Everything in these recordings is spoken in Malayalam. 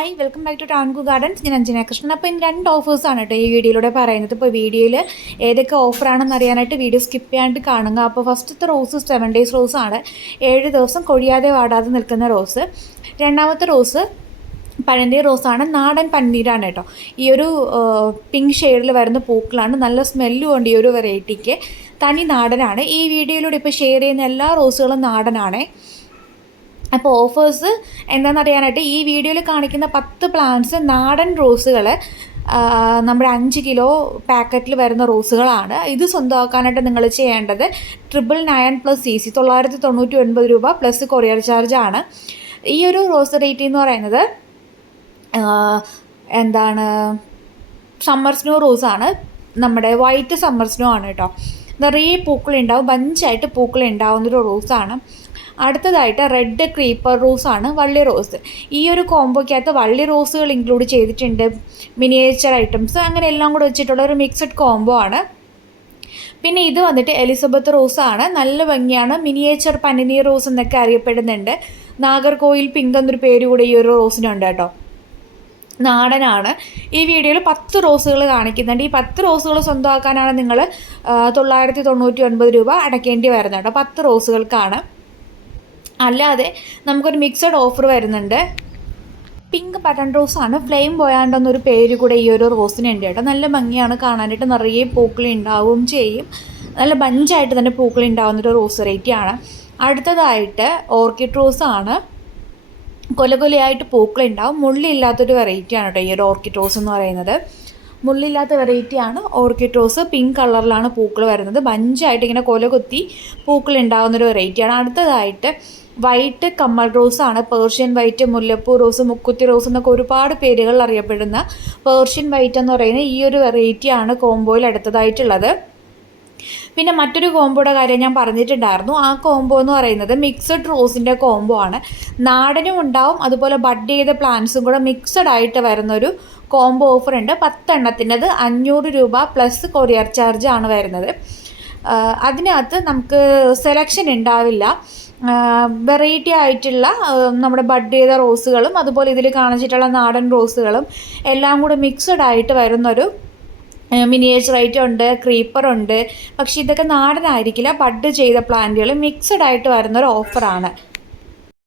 Hi welcome back to ടാൻകു gardens ഞാൻ അഞ്ജന കൃഷ്ണൻ. അപ്പോൾ ഇന്ന് രണ്ട് ഓഫേഴ്സാണ് കേട്ടോ ഈ വീഡിയോയിലൂടെ പറയുന്നത്. ഇപ്പോൾ വീഡിയോയിൽ ഏതൊക്കെ ഓഫറാണെന്ന് അറിയാനായിട്ട് വീഡിയോ സ്കിപ്പ് ചെയ്യാണ്ട് കാണുക. അപ്പോൾ ഫസ്റ്റത്തെ റോസ് സെവൻ ഡേയ്സ് റോസ് ആണ്. ഏഴ് ദിവസം കൊഴിയാതെ വാടാതെ നിൽക്കുന്ന റോസ് രണ്ടാമത്തെ റോസ് പഴന്തി റോസാണ് നാടൻ പന്നീരാണ് കേട്ടോ. ഈ ഒരു പിങ്ക് ഷെയ്ഡിൽ വരുന്ന പൂക്കളാണ്. നല്ല സ്മെല്ലും ഉണ്ട് ഈ ഒരു വെറൈറ്റിക്ക് തനി നാടനാണ്. ഈ വീഡിയോയിലൂടെ ഇപ്പോൾ ഷെയർ ചെയ്യുന്ന എല്ലാ റോസുകളും നാടനാണേ. അപ്പോൾ ഓഫേഴ്സ് എന്താണെന്നറിയാനായിട്ട് ഈ വീഡിയോയിൽ കാണിക്കുന്ന പത്ത് പ്ലാന്റ്സ് നാടൻ റോസുകൾ നമ്മുടെ അഞ്ച് കിലോ പാക്കറ്റിൽ വരുന്ന റോസുകളാണ് ഇത് സ്വന്തമാക്കാനായിട്ട് നിങ്ങൾ ചെയ്യേണ്ടത് triple nine plus C C തൊള്ളായിരത്തി തൊണ്ണൂറ്റി ഒൻപത് രൂപ പ്ലസ് കൊറിയർ ചാർജാണ് ഈ ഒരു റോസ് റേറ്റ് എന്ന് പറയുന്നത് എന്താണ് സമ്മർ സ്നോ റോസാണ് നമ്മുടെ വൈറ്റ് സമ്മർ സ്നോ ആണ് കേട്ടോ. നിറയെ പൂക്കളുണ്ടാവും ബഞ്ചായിട്ട് പൂക്കളുണ്ടാവുന്നൊരു റോസാണ് അടുത്തതായിട്ട് റെഡ് ക്രീപ്പർ റോസ് ആണ് വള്ളി റോസ് ഈ ഒരു കോംബോയ്ക്കകത്ത് വള്ളി റോസുകൾ ഇൻക്ലൂഡ് ചെയ്തിട്ടുണ്ട്. മിനിയേച്ചർ ഐറ്റംസ് അങ്ങനെ എല്ലാം കൂടെ വെച്ചിട്ടുള്ള ഒരു മിക്സഡ് കോംബോ ആണ്. പിന്നെ ഇത് വന്നിട്ട് എലിസബത്ത് റോസ് ആണ്. നല്ല ഭംഗിയാണ്. മിനിയേച്ചർ പനിനീർ റോസ് എന്നൊക്കെ അറിയപ്പെടുന്നുണ്ട്. നാഗർകോയിൽ പിങ്ക് എന്നൊരു പേര് കൂടെ ഈ ഒരു റോസിനുണ്ട് കേട്ടോ. നാടനാണ്. ഈ വീഡിയോയിൽ പത്ത് റോസുകൾ കാണിക്കുന്നുണ്ട്. ഈ പത്ത് റോസുകൾ സ്വന്തമാക്കാനാണ് നിങ്ങൾ തൊള്ളായിരത്തി തൊണ്ണൂറ്റി ഒൻപത് രൂപ അടയ്ക്കേണ്ടി വരുന്നത് കേട്ടോ. പത്ത് റോസുകൾക്കാണ് അല്ലാതെ നമുക്കൊരു മിക്സഡ് ഓഫർ വരുന്നുണ്ട്. പിങ്ക് ബട്ടൺ റോസാണ് ഫ്ലെയിം പോയാണ്ടെന്നൊരു പേര് കൂടെ ഈ ഒരു റോസിനുണ്ട് കേട്ടോ. നല്ല ഭംഗിയാണ് കാണാനായിട്ട്. നിറയെ പൂക്കൾ ഉണ്ടാവുകയും ചെയ്യും. നല്ല ബഞ്ചായിട്ട് തന്നെ പൂക്കൾ ഉണ്ടാവുന്നൊരു റോസ് വെറൈറ്റി ആണ്. അടുത്തതായിട്ട് ഓർക്കിഡ് റോസ് ആണ്. കൊല കൊലയായിട്ട് പൂക്കൾ ഉണ്ടാവും. മുള്ളില്ലാത്തൊരു വെറൈറ്റി ആണ് കേട്ടോ ഈ ഒരു ഓർക്കിഡ് റോസ് എന്ന് പറയുന്നത്. മുള്ളില്ലാത്ത വെറൈറ്റിയാണ് ഓർക്കിഡ് റോസ് പിങ്ക് കളറിലാണ് പൂക്കൾ വരുന്നത്. ബഞ്ചായിട്ട് ഇങ്ങനെ കൊല കൊത്തി പൂക്കൾ ഉണ്ടാകുന്നൊരു വെറൈറ്റിയാണ് അടുത്തതായിട്ട് വൈറ്റ് കമ്മൽ ആണ്. പേർഷ്യൻ വൈറ്റ് മുല്ലപ്പൂ റോസ് മുക്കുത്തി റോസ് എന്നൊക്കെ ഒരുപാട് പേരുകൾ അറിയപ്പെടുന്ന പേർഷ്യൻ വൈറ്റ് എന്ന് പറയുന്ന ഈ ഒരു വെറൈറ്റിയാണ് കോംബോയിൽ അടുത്തതായിട്ടുള്ളത്. പിന്നെ മറ്റൊരു കോംബോയുടെ കാര്യം ഞാൻ പറഞ്ഞിട്ടുണ്ടായിരുന്നു. ആ കോംബോ എന്ന് പറയുന്നത് മിക്സഡ് റോസിന്റെ കോംബോ ആണ്. നാടനും ഉണ്ടാവും. അതുപോലെ ബഡ് ചെയ്ത പ്ലാന്റ്സും കൂടെ മിക്സഡ് ആയിട്ട് വരുന്നൊരു കോംബോ ഓഫർ ഉണ്ട്. പത്തെണ്ണത്തിന്റെത് അഞ്ഞൂറ് രൂപ പ്ലസ് കൊറിയർ ചാർജ് ആണ് വരുന്നത്. അതിനകത്ത് നമുക്ക് സെലക്ഷൻ ഉണ്ടാവില്ല. വെറൈറ്റി ആയിട്ടുള്ള നമ്മുടെ ബഡ് ചെയ്ത റോസുകളും അതുപോലെ ഇതിൽ കാണിച്ചിട്ടുള്ള നാടൻ റോസുകളും എല്ലാം കൂടെ മിക്സഡ് ആയിട്ട് വരുന്നൊരു മിനിയേച്ചർ ഐറ്റം ഉണ്ട് ക്രീപ്പർ ഉണ്ട്. പക്ഷേ ഇതൊക്കെ നാടനായിരിക്കില്ല. ബഡ് ചെയ്ത പ്ലാന്റുകൾ മിക്സഡ് ആയിട്ട് വരുന്നൊരു ഓഫറാണ്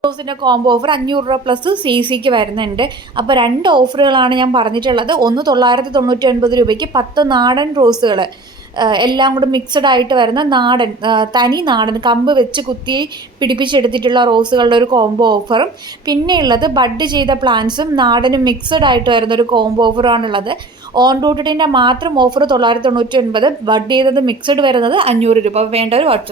റോസിന്റെ കോംബോ ഓഫർ അഞ്ഞൂറ് രൂപ പ്ലസ് സി സിക്ക് വരുന്നുണ്ട്. അപ്പോൾ രണ്ട് ഓഫറുകളാണ് ഞാൻ പറഞ്ഞിട്ടുള്ളത്. ഒന്ന് തൊള്ളായിരത്തി തൊണ്ണൂറ്റി ഒൻപത് രൂപയ്ക്ക് പത്ത് നാടൻ റോസുകൾ എല്ലാം കൂടെ മിക്സഡ് ആയിട്ട് വരുന്ന നാടൻ തനി നാടൻ കമ്പ് വെച്ച് കുത്തി പിടിപ്പിച്ചെടുത്തിട്ടുള്ള റോസുകളുടെ ഒരു കോംബോ ഓഫറും പിന്നെയുള്ളത് ബഡ് ചെയ്ത പ്ലാന്റ്സും നാടനും മിക്സഡ് ആയിട്ട് വരുന്ന ഒരു കോംബോ ഓഫറാണുള്ളത് ഓൺ റൂട്ടിന്റെ മാത്രം ഓഫർ തൊള്ളായിരത്തി തൊണ്ണൂറ്റി ഒൻപത് ബഡ് ചെയ്തത് മിക്സഡ് വരുന്നത് അഞ്ഞൂറ് രൂപ. വേണ്ട ഒരു വാട്സപ്പ്